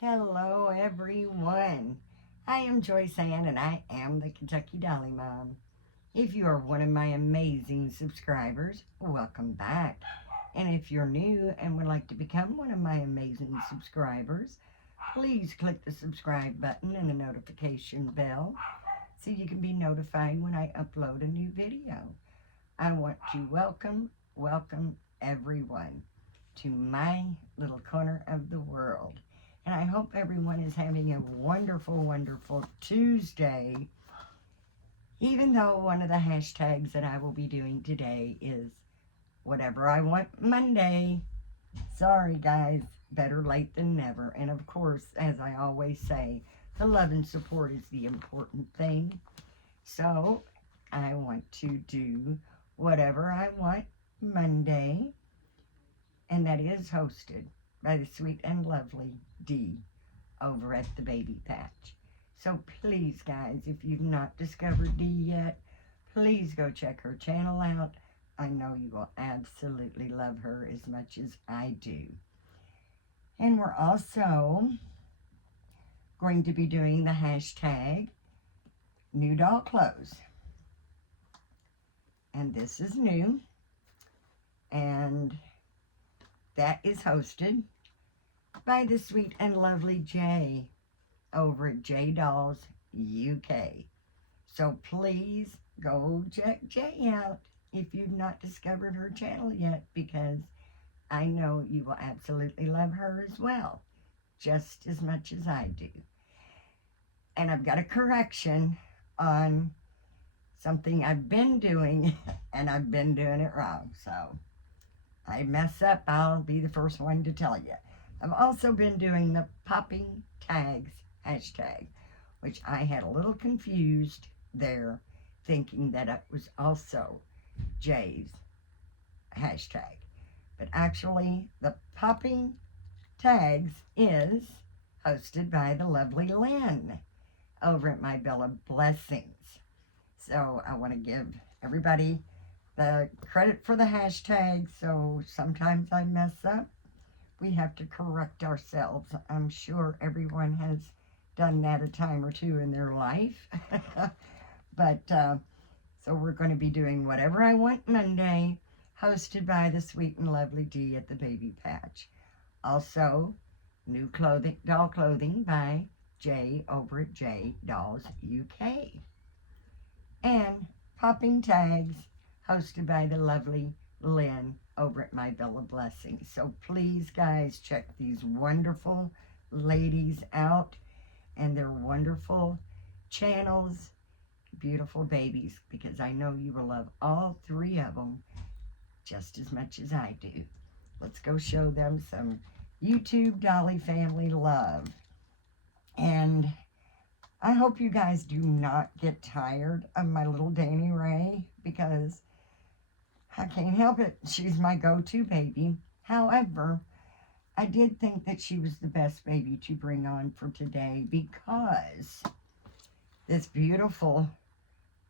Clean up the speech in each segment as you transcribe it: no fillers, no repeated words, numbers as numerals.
Hello, everyone. I am Joyce Ann, and I am the Kentucky Dolly Mom. If you are one of my amazing subscribers, welcome back. And if you're new and would like to become one of my amazing subscribers, please click the subscribe button and the notification bell so you can be notified when I upload a new video. I want to welcome everyone to my little corner of the world. And I hope everyone is having a wonderful Tuesday, even though one of the hashtags that I will be doing today is Whatever I Want Monday. Sorry, guys, better late than never. And of course, as I always say, the love and support is the important thing. So I want to do Whatever I Want Monday, and that is hosted by the sweet and lovely Dee over at the Baby Patch. So please, guys, if you've not discovered Dee yet, please go check her channel out. I know you will absolutely love her as much as I do. And we're also going to be doing the hashtag New Doll Clothes. And this is new. And that is hosted by the sweet and lovely Jay over at J Dolls UK. So please go check Jay out if you've not discovered her channel yet, because I know you will absolutely love her as well, just as much as I do. And I've got a correction on something I've been doing, and I've been doing it wrong. So I mess up, I'll be the first one to tell you. I've also been doing the popping tags hashtag, which I had a little confused there, thinking that it was also Jay's hashtag. But actually, the popping tags is hosted by the lovely Lynn over at MyBellaBlessing. So I want to give everybody the credit for the hashtag, so sometimes I mess up. We have to correct ourselves. I'm sure everyone has done that a time or two in their life. But so we're going to be doing Whatever I Want Monday, hosted by the sweet and lovely Dee at the Baby Patch. Also, new doll clothing by Jay over at J Dolls UK. And popping tags hosted by the lovely Lynn over at MyBellaBlessing. So please, guys, check these wonderful ladies out and their wonderful channels, beautiful babies, because I know you will love all three of them just as much as I do. Let's go show them some YouTube Dolly family love. And I hope you guys do not get tired of my little Dani Rae, because I can't help it. She's my go-to baby. However, I did think that she was the best baby to bring on for today, because this beautiful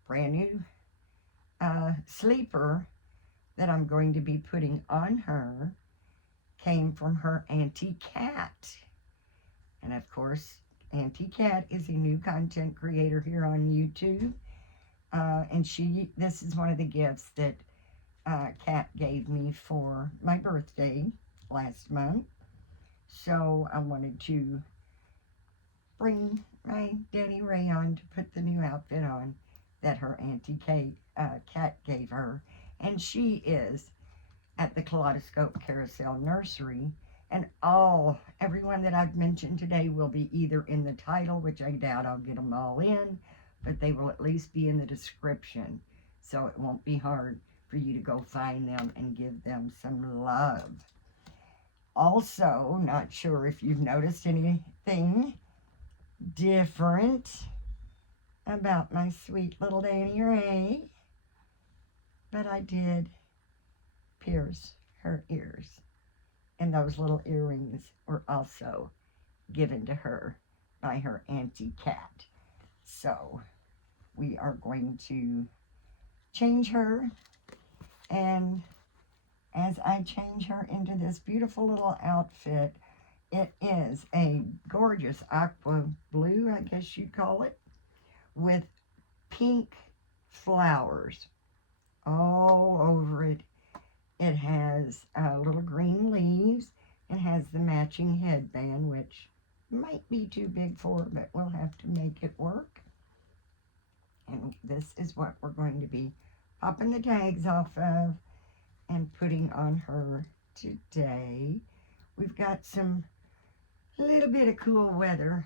brand new sleeper that I'm going to be putting on her came from her Auntie Cat. And of course, Auntie Cat is a new content creator here on YouTube. And this is one of the gifts that Cat gave me for my birthday last month. So I wanted to bring my Dani Rae on to put the new outfit on that her Auntie Cat gave her. And she is at the Kaleidoscope Carousel Nursery. And everyone that I've mentioned today will be either in the title, which I doubt I'll get them all in, but they will at least be in the description. So it won't be hard for you to go find them and give them some love. Also, not sure if you've noticed anything different about my sweet little Dani Rae, but I did pierce her ears. And those little earrings were also given to her by her Auntie Cat. So we are going to change her, and as I change her into this beautiful little outfit, It is a gorgeous aqua blue, I guess you'd call it, with pink flowers all over it. It has little green leaves. It has the matching headband, which might be too big for her, but we'll have to make it work. And this is what we're going to be popping the tags off of and putting on her today. We've got some little bit of cool weather.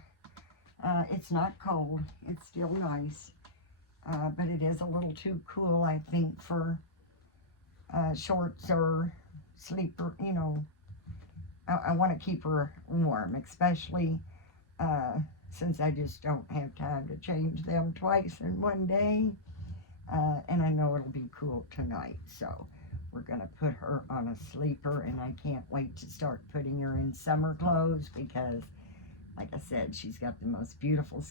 It's not cold. It's still nice. But it is a little too cool, I think, for shorts or sleeper, you know. I want to keep her warm, especially since I just don't have time to change them twice in one day. And I know it'll be cool tonight, so we're going to put her on a sleeper, and I can't wait to start putting her in summer clothes because, like I said, she's got the most beautiful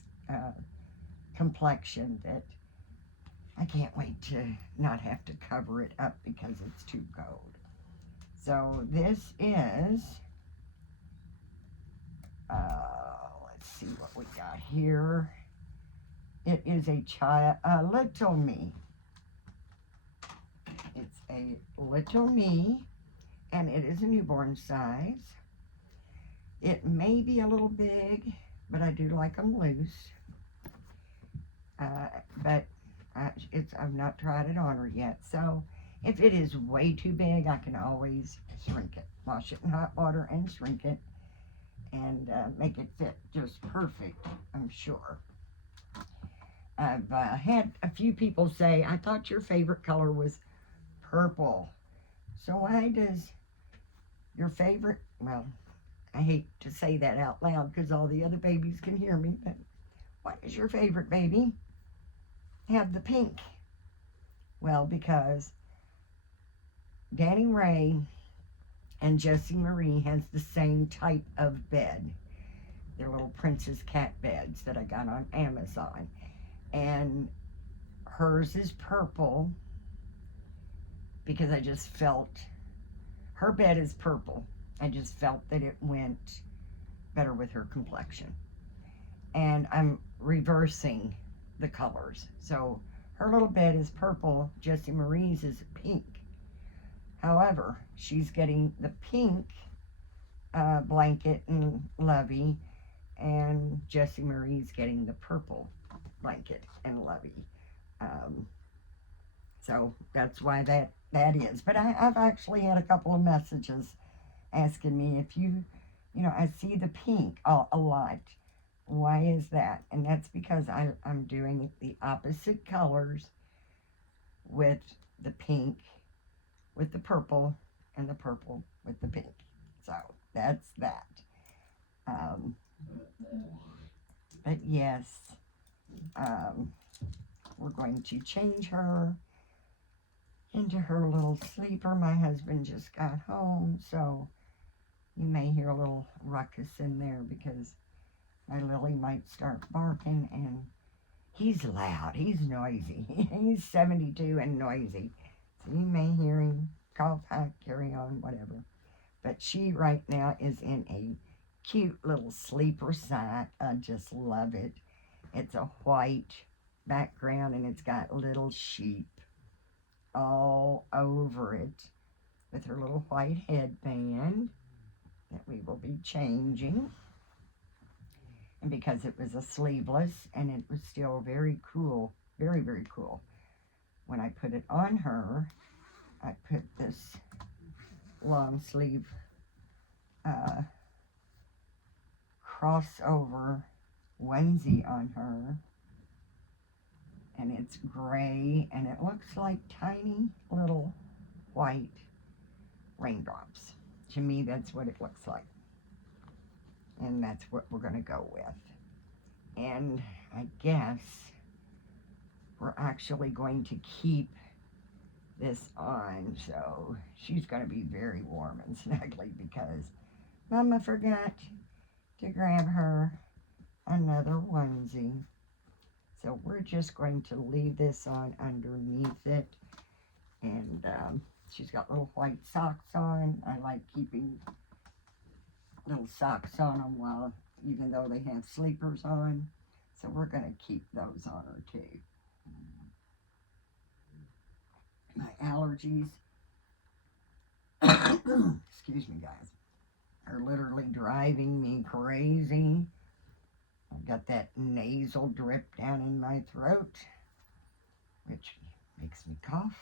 complexion that I can't wait to not have to cover it up because it's too cold. So this is, let's see what we got here. It is a little me. It's a little me, and it is a newborn size. It may be a little big, but I do like them loose. But I've not tried it on her yet. So if it is way too big, I can always shrink it. Wash it in hot water and shrink it, and make it fit just perfect, I'm sure. I've had a few people say, I thought your favorite color was purple. So why does your favorite, well, I hate to say that out loud because all the other babies can hear me, but why does your favorite baby have the pink? Well, because Dani Rae and Jessie Marie has the same type of bed. They're little princess cat beds that I got on Amazon. And hers is purple because I just felt, her bed is purple. I just felt that it went better with her complexion. And I'm reversing the colors. So her little bed is purple, Jessie Marie's is pink. However, she's getting the pink blanket and lovey, and Jessie Marie's getting the purple blanket and lovey. So that's why that is. But I've actually had a couple of messages asking me if you know, I see the pink a lot. Why is that? And that's because I'm doing the opposite colors with the pink, with the purple, and the purple with the pink. So that's that. But yes, we're going to change her into her little sleeper. My husband just got home, so you may hear a little ruckus in there because my Lily might start barking, and he's loud, he's noisy. He's 72 and noisy. So you may hear him cough, hack, carry on, whatever. But she right now is in a cute little sleeper site. I just love it. It's a white background, and it's got little sheep all over it with her little white headband that we will be changing. And because it was a sleeveless and it was still very cool, very, very cool, when I put it on her, I put this long sleeve crossover onesie on her, and it's gray, and it looks like tiny little white raindrops. To me, that's what it looks like, and that's what we're going to go with. And I guess we're actually going to keep this on, so she's going to be very warm and snuggly because Mama forgot to grab her another onesie. So we're just going to leave this on underneath it, and she's got little white socks on. I like keeping little socks on them while, even though they have sleepers on. So we're going to keep those on her too. My allergies, excuse me guys, are literally driving me crazy. I've got that nasal drip down in my throat, which makes me cough.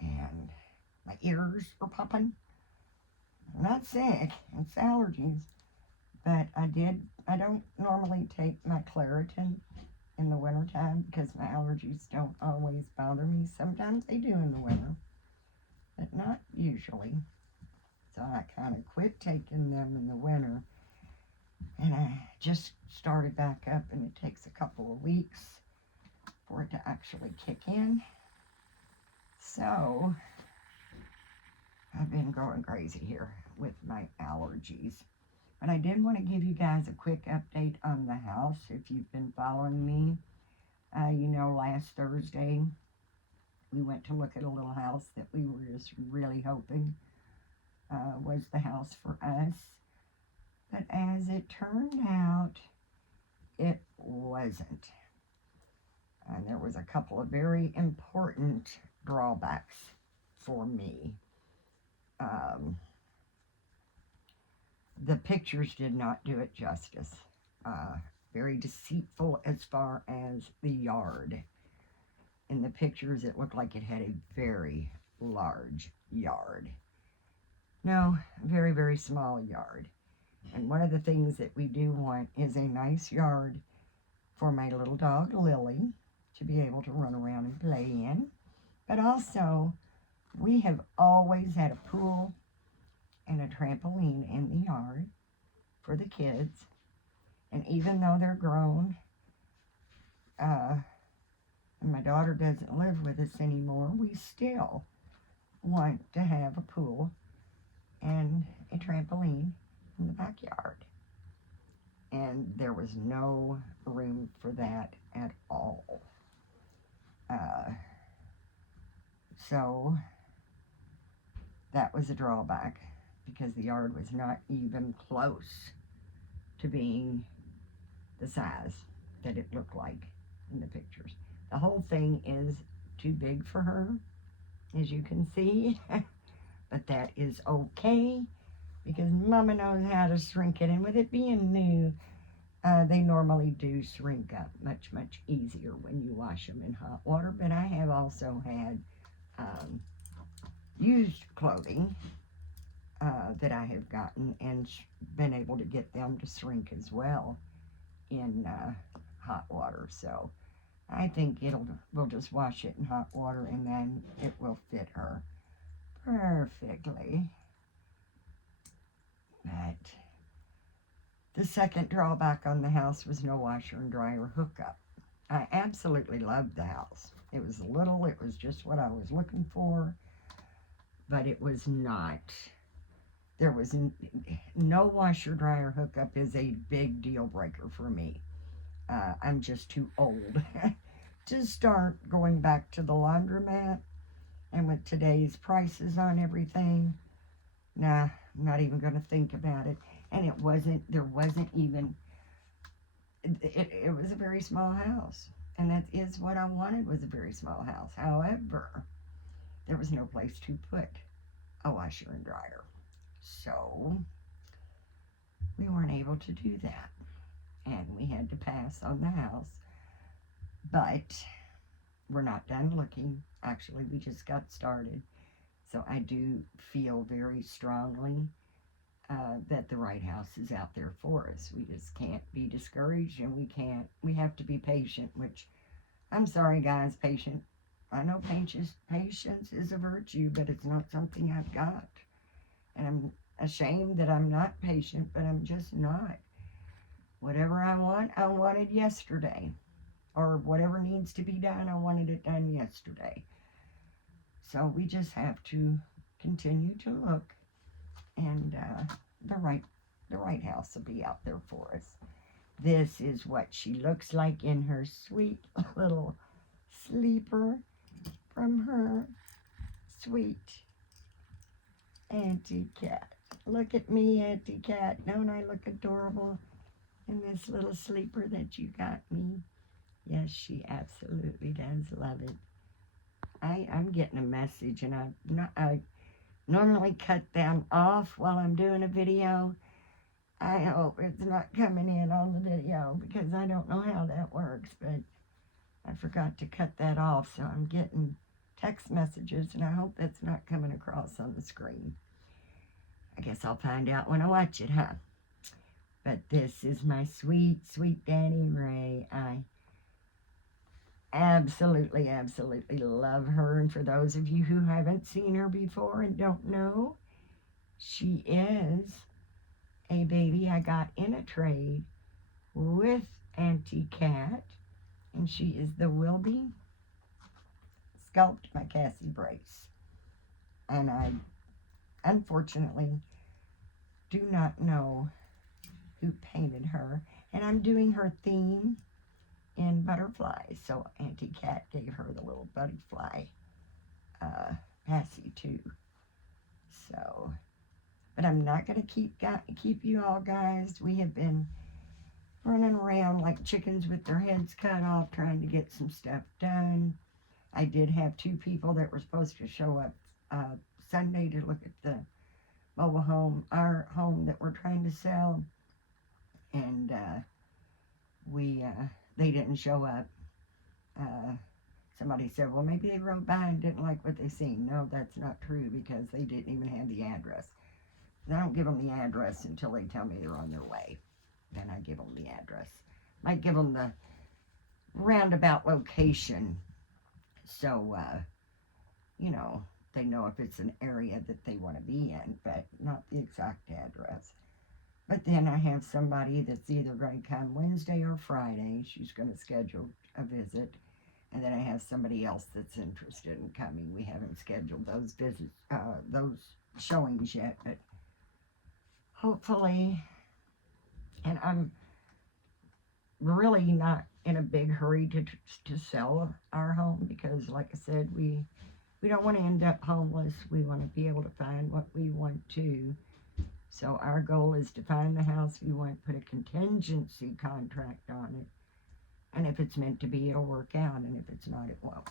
And my ears are popping. I'm not sick, it's allergies. But I don't normally take my Claritin in the wintertime because my allergies don't always bother me. Sometimes they do in the winter, but not usually. So I kind of quit taking them in the winter. And I just started back up, and it takes a couple of weeks for it to actually kick in. So I've been going crazy here with my allergies. But I did want to give you guys a quick update on the house. If you've been following me, you know, last Thursday we went to look at a little house that we were just really hoping was the house for us. But as it turned out, it wasn't. And there was a couple of very important drawbacks for me. The pictures did not do it justice. Very deceitful as far as the yard. In the pictures, it looked like it had a very large yard. No, very, very small yard. And one of the things that we do want is a nice yard for my little dog, Lily, to be able to run around and play in. But also, we have always had a pool and a trampoline in the yard for the kids. And even though they're grown, and my daughter doesn't live with us anymore, we still want to have a pool and a trampoline in the backyard. And there was no room for that at all. So that was a drawback, because the yard was not even close to being the size that it looked like in the pictures. The whole thing is too big for her, as you can see, but that is okay, because Mama knows how to shrink it, and with it being new, they normally do shrink up much, much easier when you wash them in hot water. But I have also had used clothing that I have gotten and been able to get them to shrink as well in hot water. So I think we'll just wash it in hot water, and then it will fit her perfectly. But the second drawback on the house was no washer and dryer hookup. I absolutely loved the house. It was little, it was just what I was looking for, but it was not. There was no washer dryer hookup is a big deal breaker for me. I'm just too old to start going back to the laundromat, and with today's prices on everything, nah, I'm not even going to think about it. And it was a very small house, and that is what I wanted, was a very small house. However, there was no place to put a washer and dryer, so we weren't able to do that, and we had to pass on the house. But we're not done looking. Actually, we just got started, so I do feel very strongly that the right house is out there for us. We just can't be discouraged, and we have to be patient, which, I'm sorry guys, I know patience is a virtue, but it's not something I've got. And I'm ashamed that I'm not patient, but I'm just not. Whatever I want it yesterday. Or whatever needs to be done, I wanted it done yesterday. So we just have to continue to look, and the right house will be out there for us. This is what she looks like in her sweet little sleeper from her sweet auntie cat. Look at me, Auntie Cat. Don't I look adorable in this little sleeper that you got me? Yes, she absolutely does love it. I'm getting a message, and I normally cut them off while I'm doing a video. I hope it's not coming in on the video because I don't know how that works, but I forgot to cut that off, so I'm getting text messages, and I hope that's not coming across on the screen. I guess I'll find out when I watch it, huh? But this is my sweet, sweet Dani Rae. I absolutely, absolutely love her. And for those of you who haven't seen her before and don't know, she is a baby I got in a trade with Auntie Cat. And she is the Wilby Sculpt by Cassie Brace. And I unfortunately do not know who painted her. And I'm doing her theme in butterflies. So Auntie Cat gave her the little butterfly passy too. So, but I'm not going to keep you all, guys. We have been running around like chickens with their heads cut off trying to get some stuff done. I did have 2 people that were supposed to show up Sunday to look at the mobile home, our home that we're trying to sell. And they didn't show up. Somebody said, well, maybe they rode by and didn't like what they seen. No, that's not true because they didn't even have the address. I don't give them the address until they tell me they're on their way. Then I give them the address. Might give them the roundabout location so, you know, they know if it's an area that they want to be in, but not the exact address. But then I have somebody that's either going to come Wednesday or Friday. She's going to schedule a visit. And then I have somebody else that's interested in coming. We haven't scheduled those visits, those showings yet, but hopefully. And I'm really not in a big hurry to sell our home because, like I said, we don't want to end up homeless. We want to be able to find what we want to. So our goal is to find the house we want, put a contingency contract on it. And if it's meant to be, it'll work out. And if it's not, it won't.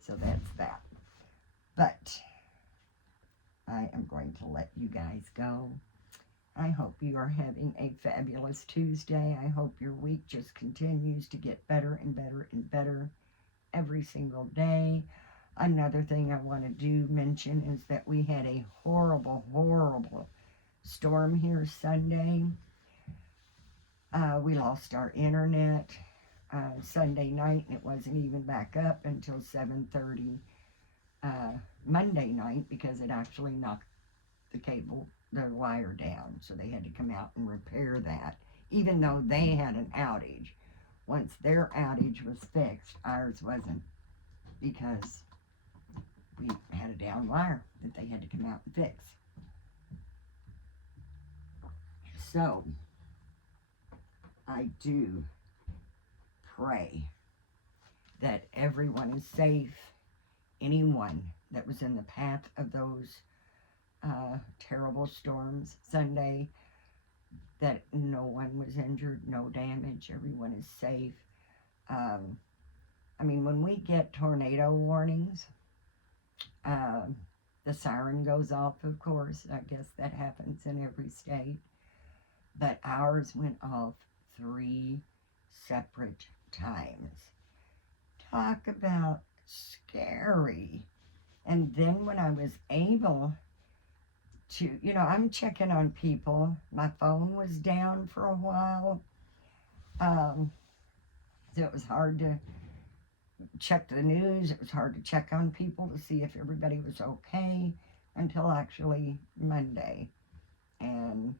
So that's that. But I am going to let you guys go. I hope you are having a fabulous Tuesday. I hope your week just continues to get better and better and better every single day. Another thing I want to mention is that we had a horrible, horrible storm here Sunday. We lost our internet Sunday night, and it wasn't even back up until 7:30 Monday night because it actually knocked the wire down. So they had to come out and repair that, even though they had an outage. Once their outage was fixed, ours wasn't because we had a down wire that they had to come out and fix. So, I do pray that everyone is safe. Anyone that was in the path of those terrible storms Sunday, that no one was injured, no damage, everyone is safe. I mean, when we get tornado warnings, the siren goes off, of course. I guess that happens in every state. But ours went off 3 separate times. Talk about scary. And then when I was able to, you know, I'm checking on people. My phone was down for a while. So it was hard to check the news. It was hard to check on people to see if everybody was okay until actually Monday. And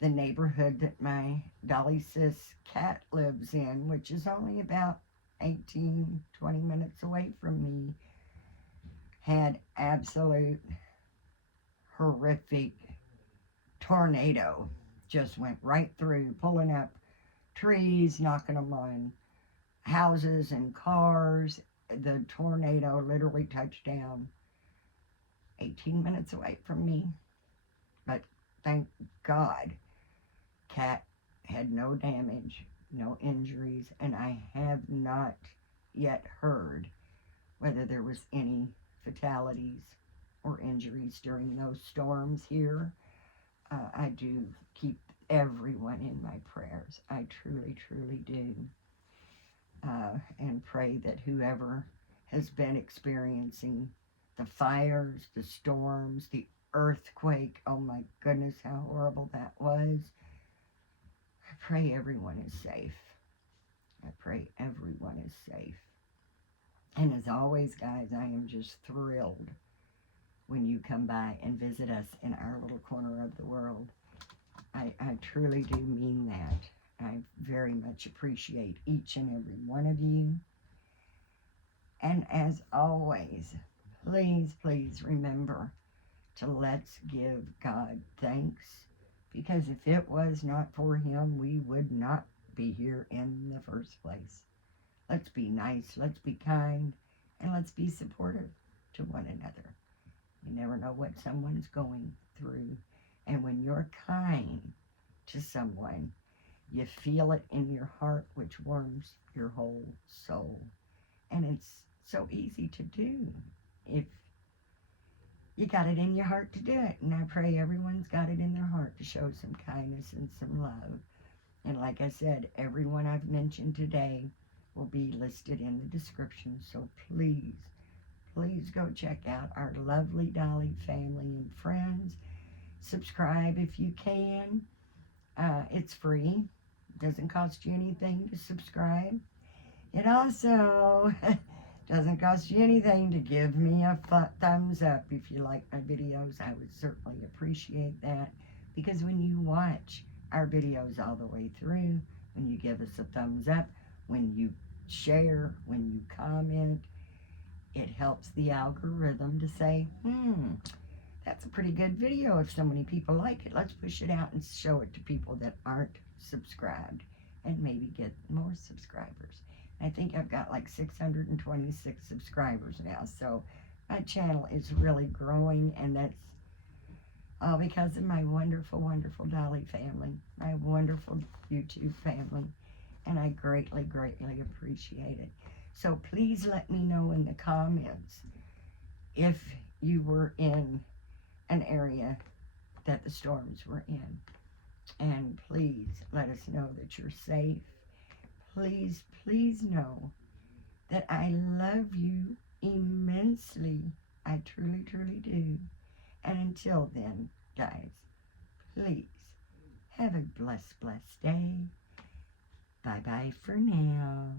the neighborhood that my Dolly Sis cat lives in, which is only about 18, 20 minutes away from me, had absolute horrific tornado. Just went right through, pulling up trees, knocking them on houses and cars. The tornado literally touched down 18 minutes away from me. But thank God, Cat had no damage, no injuries, and I have not yet heard whether there was any fatalities or injuries during those storms here. I do keep everyone in my prayers. I truly, truly do. And pray that whoever has been experiencing the fires, the storms, the earthquake, oh my goodness, how horrible that was. I pray everyone is safe. I pray everyone is safe. And as always, guys, I am just thrilled when you come by and visit us in our little corner of the world. I truly do mean that. I very much appreciate each and every one of you. And as always, please, please remember to let's give God thanks, because if it was not for him, we would not be here in the first place. Let's be nice, let's be kind, and let's be supportive to one another. You never know what someone's going through. And when you're kind to someone, you feel it in your heart, which warms your whole soul. And it's so easy to do if you got it in your heart to do it. And I pray everyone's got it in their heart to show some kindness and some love. And like I said, everyone I've mentioned today will be listed in the description. So please, please go check out our lovely Dolly family and friends. Subscribe if you can. It's free. It doesn't cost you anything to subscribe. It also doesn't cost you anything to give me a thumbs up if you like my videos. I would certainly appreciate that, because when you watch our videos all the way through, when you give us a thumbs up, when you share, when you comment, it helps the algorithm to say, that's a pretty good video. If so many people like it, let's push it out and show it to people that aren't subscribed and maybe get more subscribers. I think I've got like 626 subscribers now, so my channel is really growing, and that's all because of my wonderful, wonderful Dolly family, my wonderful YouTube family, and I greatly, greatly appreciate it. So please let me know in the comments if you were in an area that the storms were in, and please let us know that you're safe. Please, please know that I love you immensely. I truly, truly do. And until then, guys, please have a blessed, blessed day. Bye-bye for now.